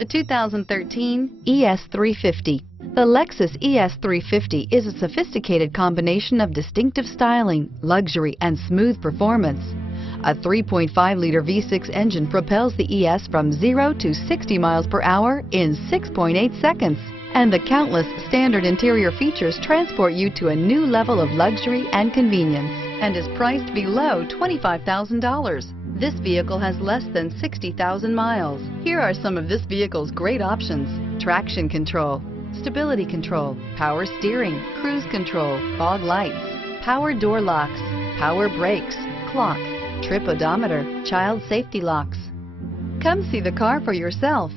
The 2013 ES350. The Lexus ES350 is a sophisticated combination of distinctive styling, luxury, and smooth performance. A 3.5-liter V6 engine propels the ES from 0 to 60 miles per hour in 6.8 seconds. And the countless standard interior features transport you to a new level of luxury and convenience, and is priced below $25,000. This vehicle has less than 60,000 miles. Here are some of this vehicle's great options: traction control, stability control, power steering, cruise control, fog lights, power door locks, power brakes, clock, trip odometer, child safety locks. Come see the car for yourself.